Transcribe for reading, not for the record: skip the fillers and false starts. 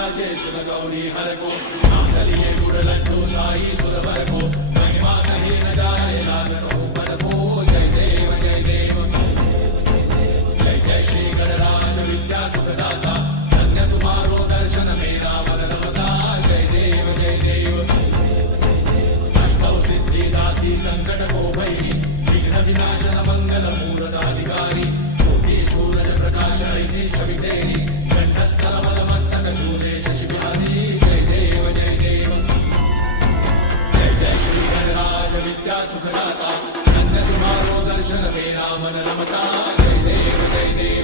जय शिव गौरी हर को नाम गुड़ लड्डू साई सुरवर को महिमा कहीं न जाए लागत हो पद को जय देव जय देव जय जय श्री गणराज विद्या सुखदाता धन्य तुम्हारो दर्शन मेरा मन रमता जय देव जय देव अष्टौ सिद्धि दासी संकट को भैरी विघ्न विनाशन मंगल मूर्त अधिकारी कोटि सूरज प्रकाश ऐसी छवि तेरी